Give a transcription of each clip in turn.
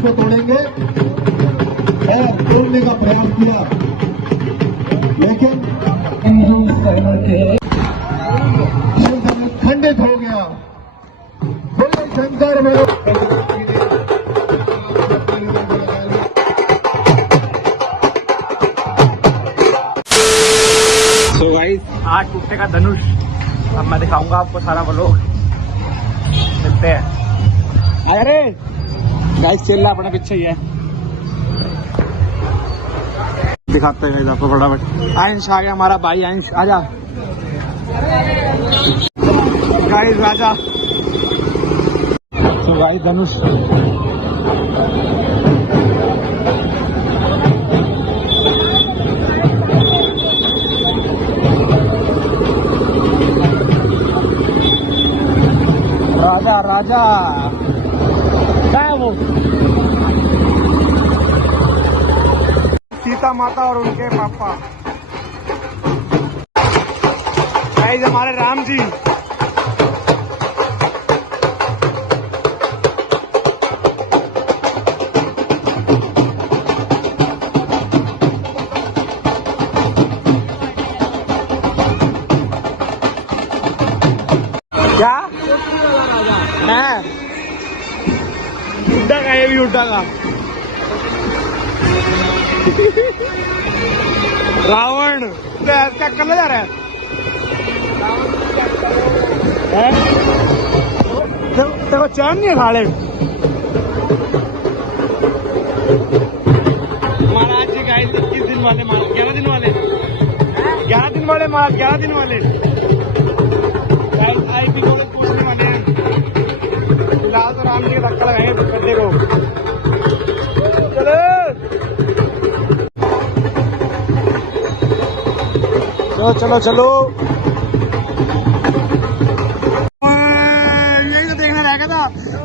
को तोड़ेंगे और तोड़ने का प्रयास किया, लेकिन खंडित हो गया। बोले शंकर मेरे तो गाइस आज टूटने का धनुष, अब मैं दिखाऊंगा आपको सारा ब्लॉग। मिलते हैं। अरे गाइस चल रहा अपने पीछे ही है, दिखाते हैं आपको फटाफट। आयुष आ गया हमारा भाई, आयुष आजा गाइस राजा। तो गाइस धनुष राजा राजा क्या है वो? सीता माता और उनके पापा गाइस, हमारे राम जी। क्या है उड्डा का, ये भी उड्डा का रावण क्या करने जा रहा है? तेरे को चैन नहीं है खाले? महाराज जी गाइस 21 दिन वाले मारा, 11 दिन वाले, 11 दिन वाले मारा, 11 दिन वाले गाइस। आई भी बोले पूछने वाले हैं, फिलहाल तो राम जी का धक्का लगाएंगे गड्ढे को। चलो चलो चलो, यही तो देखना रहेगा था।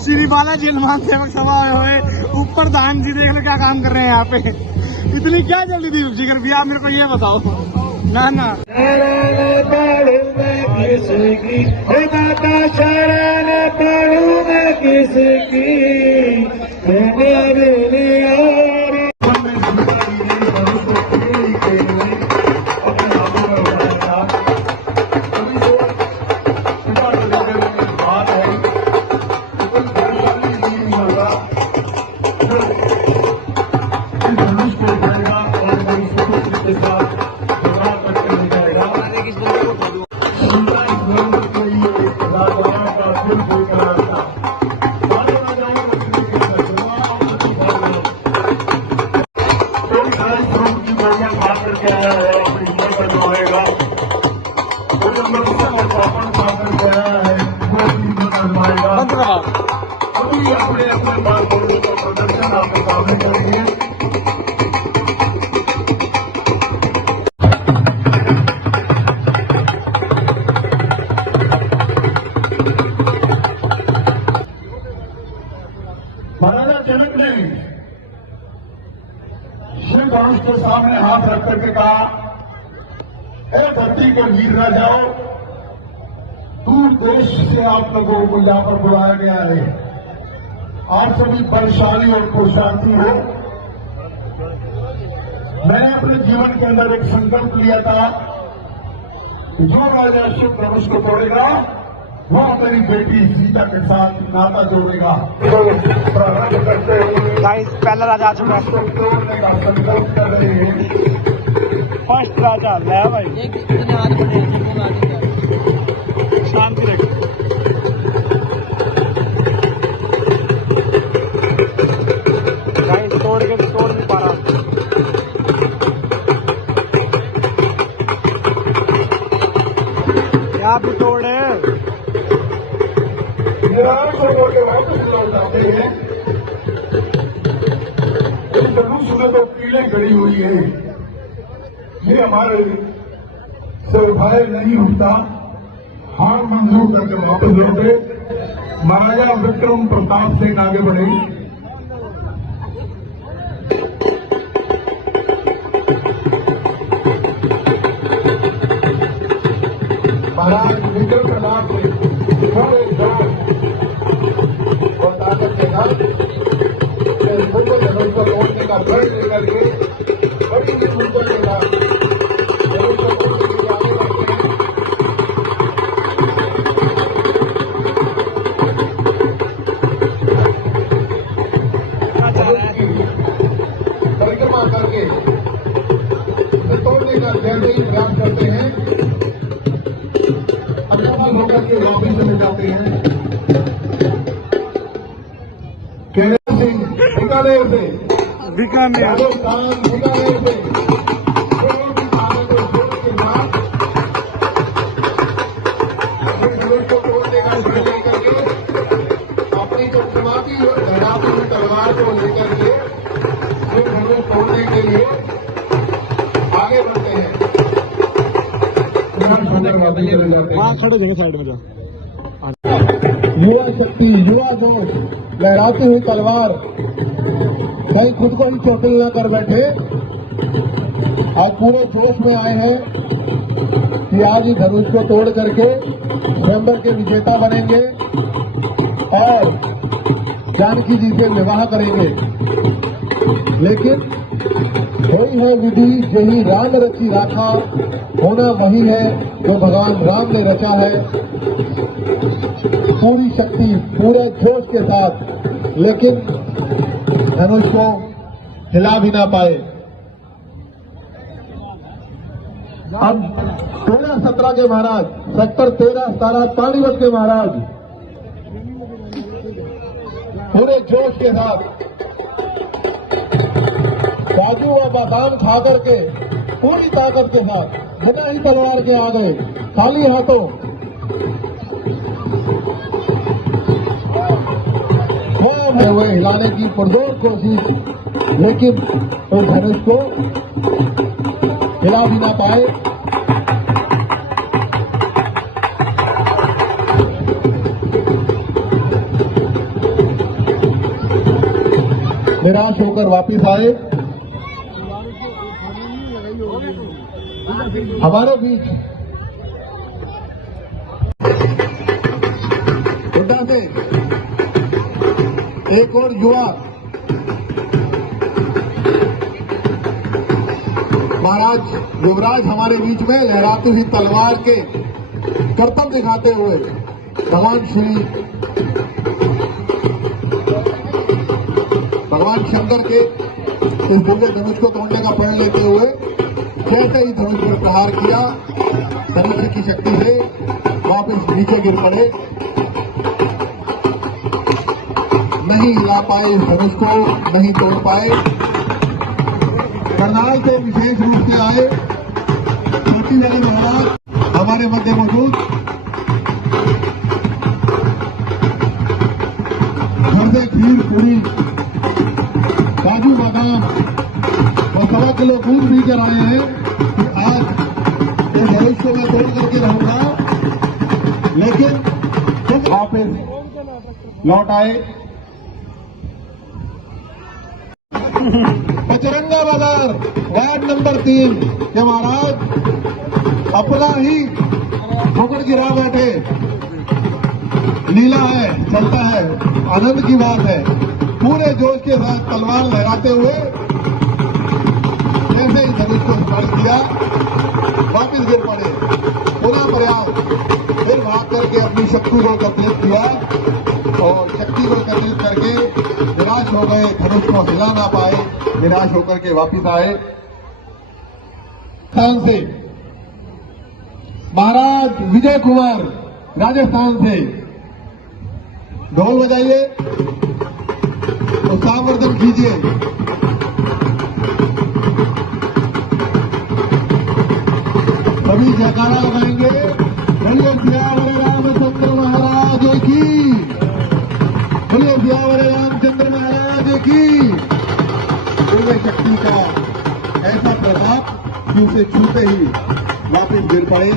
श्री बालाजी हनुमान सेवक सभा हुए ऊपर, धाम जी देख लो क्या काम कर रहे हैं यहाँ पे। इतनी क्या जल्दी थी जिगर भैया, मेरे को ये बताओ ना ना। किसकी माता शरण पढ़ू मैं किसकी, महाराजा जनक ने शिव धनुष के सामने हाथ रख करके कहा, ए धरती के वीर राजाओं, दूर देश से आप लोगों को यहां पर बुलाया गया है। आप सभी बलशाली और पुरुषार्थी हो। मैंने अपने जीवन के अंदर एक संकल्प लिया था कि जो राजा शिव धनुष को तोड़ेगा वो मेरी बेटी सीता के साथ नाता जोड़ेगा। गाइस पहला राजा आ चुका है, तोड़ने का संकल्प कर रहे हैं। फर्स्ट राजा ले भाई, शांति रख। गाइस तोड़ के तोड़ नहीं पा रहा। यहाँ भी तोड़े वापस लौट जाते हैं। इस धनुष में तो कीलें गड़ी हुई है, ये हमारे से भय नहीं होता। हार मंजूर करके वापस लौटे। महाराजा विक्रम प्रताप सिंह आगे बढ़े। महाराज विक्रम प्रताप सिंह थोड़े जोर और ताकत के साथ लेकर के बड़ी ही सुंदर जगह परिक्रमा करके तोड़ने का जैसे ही प्रयास करते हैं, अपने होकर के वापिस चले जाते हैं। केरल सिंह बीकानेर से, बीकानेर राजस्थान बीकानेर से को तोड़ने का निर्णय लेकर के अपनी जो समाधि और लहराती हुई तलवार को लेकर के जो धनुष तोड़ने के लिए आगे बढ़ते हैं। वहाँ खड़े जगह साइड में जाओ। युवा शक्ति, युवा जोश, लहराती हुई तलवार, कहीं खुद को ही चोटिल न कर बैठे। आज पूरे जोश में आए हैं कि आज ही धनुष को तोड़ करके स्वयंवर के विजेता बनेंगे और जानकी जी से विवाह करेंगे। लेकिन वही है विधि यही राम रची राखा, होना वही है जो भगवान राम ने रचा है। पूरी शक्ति, पूरे जोश के साथ, लेकिन धनुष को हिला भी ना पाए। अब 13-17 के महाराज, सेक्टर 13-17 पानीपत के महाराज पूरे जोश के साथ काजू और बादाम खा करके पूरी ताकत के साथ बिना ही तलवार के आ गए, खाली हाथों। हुए हिलाने की पुरजोर कोशिश, लेकिन उस धनुष को हिला भी ना पाए। निराश होकर वापिस आए। हमारे बीच हुड्डा से एक और युवा महाराज युवराज हमारे बीच में लहराती हुई तलवार के करतब दिखाते हुए भगवान शंकर के इस दिव्य धनुष को तोड़ने का प्रण लेते हुए जैसे ही धनुष पर प्रहार किया, धनुष की शक्ति से वापस नीचे गिर पड़े। नहीं हिला पाए इस धनुष को, नहीं तोड़ पाए। करनाल से विशेष रूप से आए छोटी वाले महाराज हमारे मध्य मौजूद, घर से खीर पूरी काजू बादाम और 1.25 किलो दूध भी कर आए हैं कि आज इस धनुष को मैं तोड़ करके रहूंगा। लेकिन वापिस लौट आए। बजरंगा बाजार वार्ड नंबर 3 के महाराज अपना ही मुकुट गिरा बैठे। लीला है, चलता है, आनंद की बात है। पूरे जोश के साथ तलवार लहराते हुए जैसे ही धनुष को स्पर्श किया, वापिस गिर पड़े। पुनः प्रयास, फिर भाग करके अपनी शक्ति को एकत्रित किया और शक्ति को एकत्रित करके निराश हो गए, धनुष को हिला ना पाए, निराश होकर के वापिस आए। राजस्थान से महाराज विजय कुमार, राजस्थान से ढोल बजाइए, उत्साहवर्धन कीजिए। सभी जयकारा लगाएंगे। बोलिए सियावर रामचंद्र महाराज की, बोलिए सियावर रामचंद्र महाराज की। दिव्य शक्ति का ऐसा प्रताप कि उसे छूते ही वापिस गिर पड़े।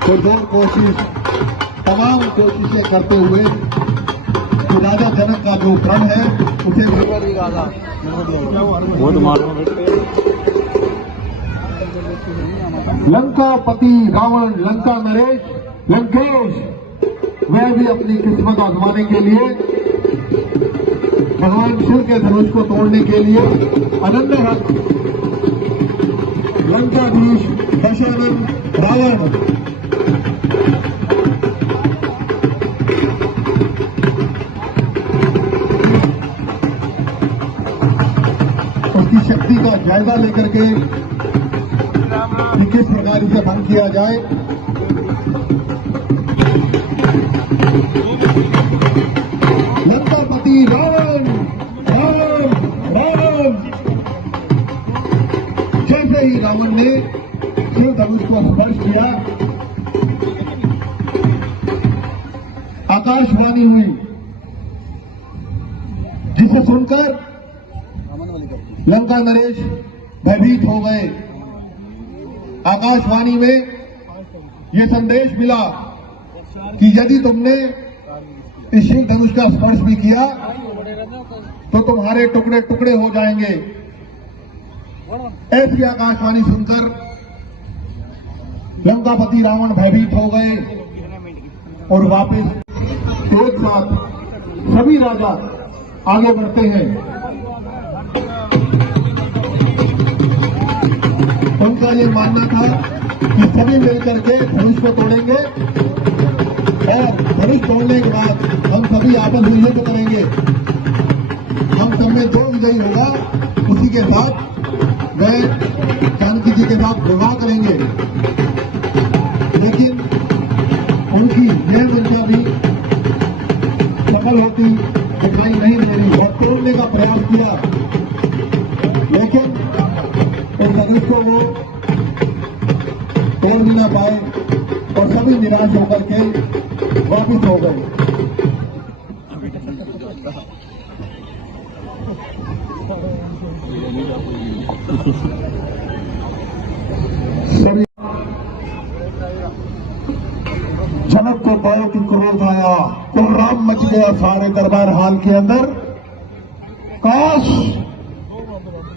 पुरजोर कोशिश, तमाम कोशिशें करते हुए राजा जनक का जो प्रण है उसे लंकापति रावण, लंका नरेश, लंकेश वह भी अपनी किस्मत आजमाने के लिए भगवान शिव के धनुष को तोड़ने के लिए अनन्य हक लंकाधीश दशानन रावण उसकी शक्ति का जायजा लेकर के कि किस प्रकार इसे भंग किया जाए। लंकापति रावण रावण रावण। जैसे ही रावण ने शिव धनुष को स्पर्श किया, आकाशवाणी हुई, जिसे सुनकर लंका नरेश भयभीत हो गए। आकाशवाणी में यह संदेश मिला कि यदि तुमने इस शिव धनुष का स्पर्श भी किया तो तुम्हारे टुकड़े टुकड़े हो जाएंगे। ऐसी आकाशवाणी सुनकर लंकापति रावण भयभीत हो गए और वापस एक साथ सभी राजा आगे बढ़ते हैं। उनका ये मानना था कि सभी मिलकर के धनुष को तोड़ेंगे और धनुष तोड़ने के बाद हम सभी आपस में युद्ध करेंगे। हम सब में जो विजयी होगा उसी के साथ वह जानकी जी के साथ विवाह करेंगे। लेकिन उनकी यह मंशा भी सफल होती दिखाई नहीं दे रही। और तोड़ने का प्रयास किया, लेकिन उस धनुष को वो तोड़ भी ना पाए और सभी निराश होकर के वापिस हो गए। सभी जनक को बहुत क्रोध आया तो राम मच गया सारे दरबार हाल के अंदर। काश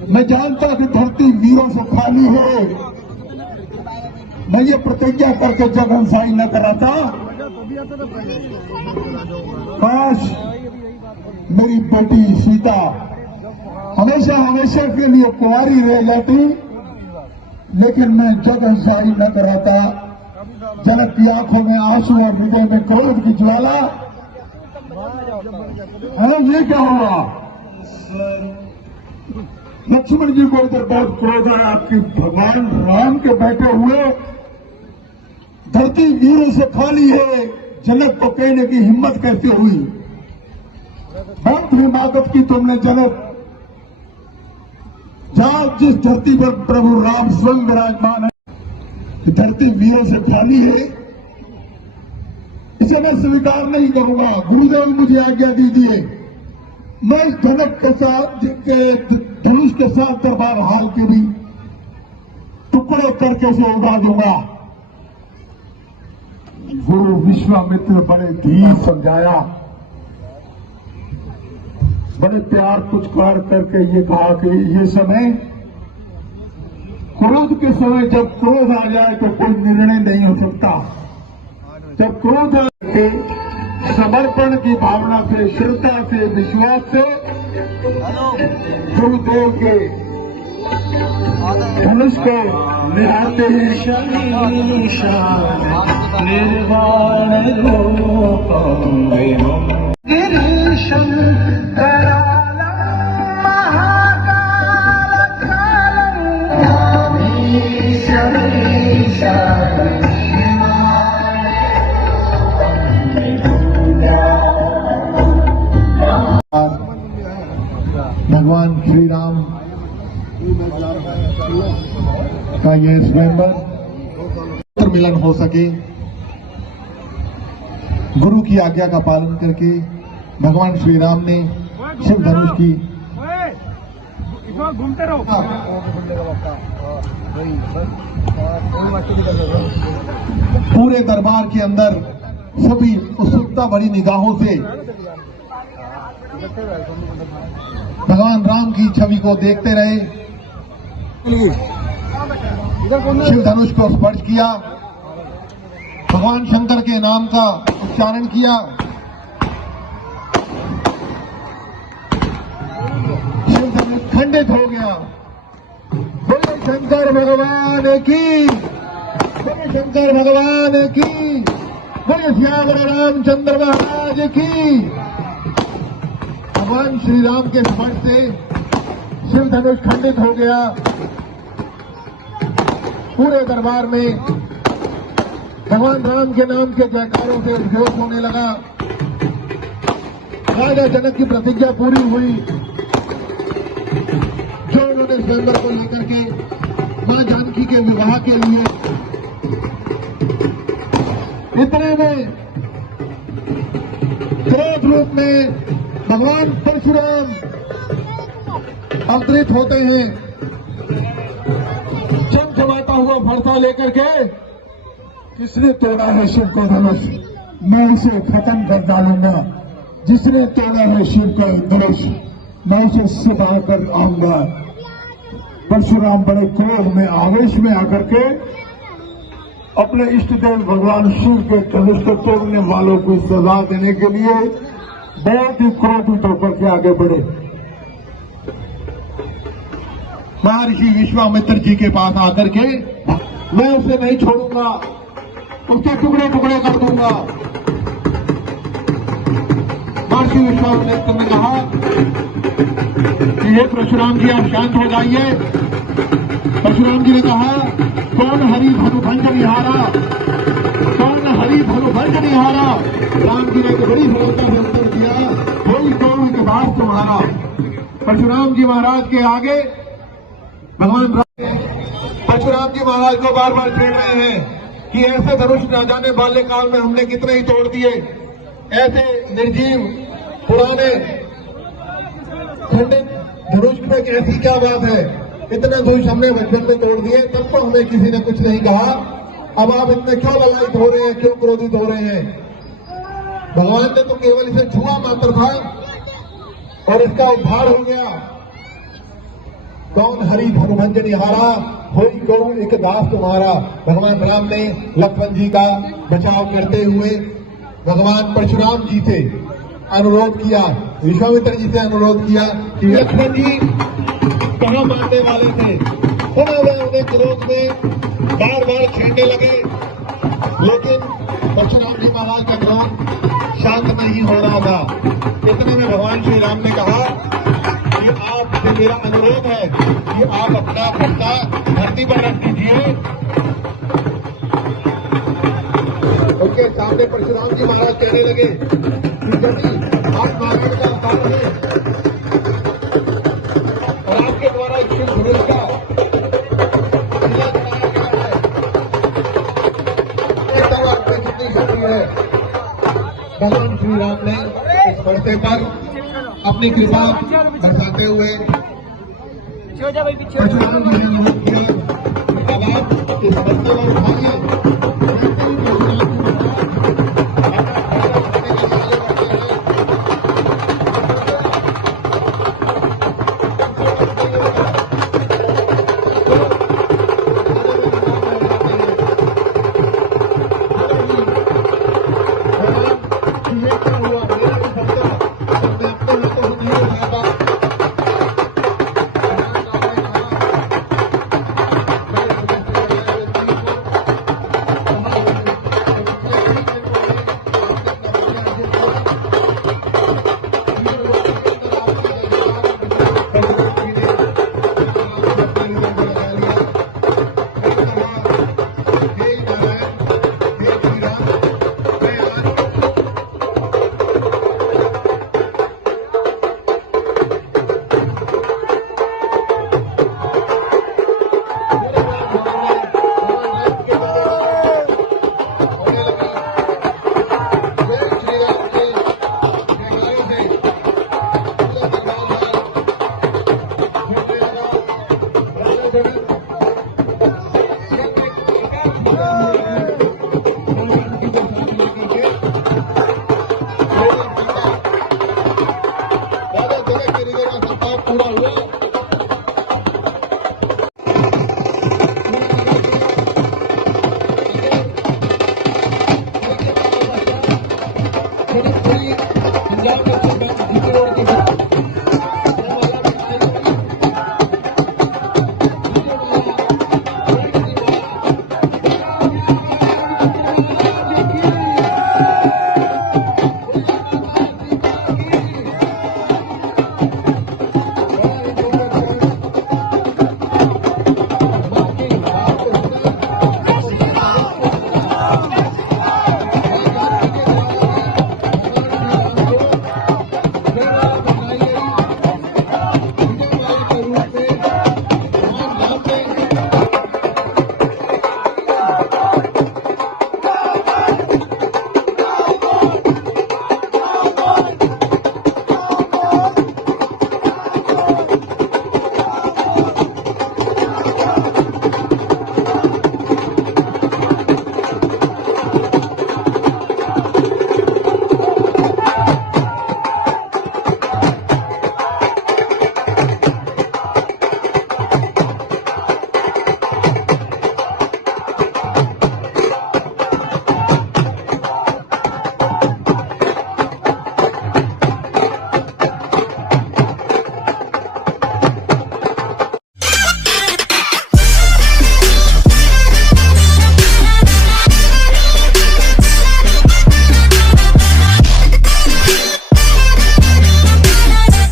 मैं जानता कि धरती वीरों से खाली है, मैं ये प्रतिज्ञा करके जग हंसाई न कराता। काश मेरी बेटी सीता हमेशा हमेशा के लिए कुंवारी रह जाती, लेकिन मैं जग हंसाई न कराता। जनक की आंखों में आंसू और हृदय में क्रोध की ज्वाला। अरे ये क्या हुआ? लक्ष्मण जी को इधर बहुत क्रोध है आपकी भगवान राम के बैठे हुए धरती वीरों से खाली है। जनक को कहने की हिम्मत कैसे हुई? बहुत हिमाकत की तुमने जनक। जहां जिस धरती पर प्रभु राम स्वयं विराजमान है, धरती वीरों से खाली है, इसे मैं स्वीकार नहीं करूंगा। गुरुदेव मुझे आज्ञा दीजिए, मैं इस जनक के साथ धनुष के साथ दरबार हाल के भी टुकड़े करके उसे उड़ा दूंगा। गुरु विश्वामित्र बड़े धीर समझाया, बड़े प्यार पुचकार करके ये कहा कि ये समय क्रोध के समय, जब क्रोध आ जाए तो कोई निर्णय नहीं हो सकता। जब क्रोध आए समर्पण की भावना से, श्रद्धा से, विश्वास से गुरुदेव के धनुष को निहारते हैं। भगवान श्री राम का ये स्वयंवर मिलन हो सके, गुरु की आज्ञा का पालन करके भगवान श्री राम ने शिव धनुष की घूमते रहो। पूरे दरबार के अंदर सभी उत्सुकता भरी निगाहों से भगवान राम की छवि को देखते रहे। शिव धनुष को स्पर्श किया, भगवान शंकर के नाम का उच्चारण किया। शिव धनुष खंडित हो गया। बोले शंकर भगवान की, बोले शंकर भगवान की, बोले श्याम रामचंद्र महाराज की। भगवान श्री राम के स्पर्श से शिव धनुष खंडित हो गया। पूरे दरबार में भगवान राम के नाम के जयकारों से उद्घोष होने लगा। राजा जनक की प्रतिज्ञा पूरी हुई जो उन्होंने स्वयंवर को लेकर के मां जानकी के विवाह के लिए। इतने में क्रोध रूप में भगवान परशुराम अवतरित होते हैं। चमचमाता हुआ भरता लेकर के, किसने तोड़ा है शिव का धनुष, मैं उसे खत्म कर डालूंगा। जिसने तोड़ा है शिव का धनुष, मैं उसे सिधा कर आऊंगा। परशुराम बड़े क्रोध में, आवेश में आकर के अपने इष्ट देव भगवान शिव के धनुष को तोड़ने वालों को सजा देने के लिए बहुत ही क्रोधित होकर के आगे बढ़े। महर्षि विश्वामित्र जी के पास आकर के, मैं उसे नहीं छोड़ूंगा, उसके टुकड़े टुकड़े कर दूंगा। महर्षि विश्वामित्र ने कहा कि हे परशुराम जी, आप शांत हो जाइए। परशुराम जी ने कहा, कौन हरि धनुभंज निहारा, कौन हरि धनुभंज निहारा। राम जी ने बड़ी सरलता से उत्तर दिया, कोई कौन के बाद तुम्हारा। परशुराम जी महाराज के आगे भगवान राम परशुराम जी महाराज को बार बार छेड़ रहे हैं कि ऐसे धनुष न जाने बाल्यकाल में हमने कितने ही तोड़ दिए। ऐसे निर्जीव पुराने खंडित धनुष में ऐसी क्या बात है, इतना धनुष हमने बचपन में तोड़ दिए, तब तो हमें किसी ने कुछ नहीं कहा। अब आप इतने क्यों ललायित हो रहे हैं, क्यों क्रोधित हो रहे हैं। भगवान ने तो केवल इसे छुआ मात्र था और इसका उद्धार हो गया। कौन हरि धनुभंज निहारा, होई गौ एक दास तुम्हारा। भगवान राम ने लक्ष्मण जी का बचाव करते हुए भगवान परशुराम जी से अनुरोध किया, विश्वामित्र जी से अनुरोध किया कि लक्ष्मण जी कहां मारने वाले थे। उन्हें क्रोध में बार बार छेड़ने लगे, लेकिन परशुराम जी महाराज का क्रोध शांत नहीं हो रहा था। इतने में भगवान श्री राम ने कहा कि आपसे मेरा अनुरोध है कि आप अपना फट्टा धरती पर रख दीजिए। उनके सामने परशुराम जी महाराज कहने लगे कि यदि आप नारायण का अवतार हैं और आपके द्वारा शिव धनुष का किला बनाया गया है, एक तरफ में जितनी शक्ति है, भगवान श्री राम ने इस पर्दे पर अपनी कृपा बरसाते हुए परशुराम जी ने अनुरोध किया, अब आप इस पर्दे पर उठाइए।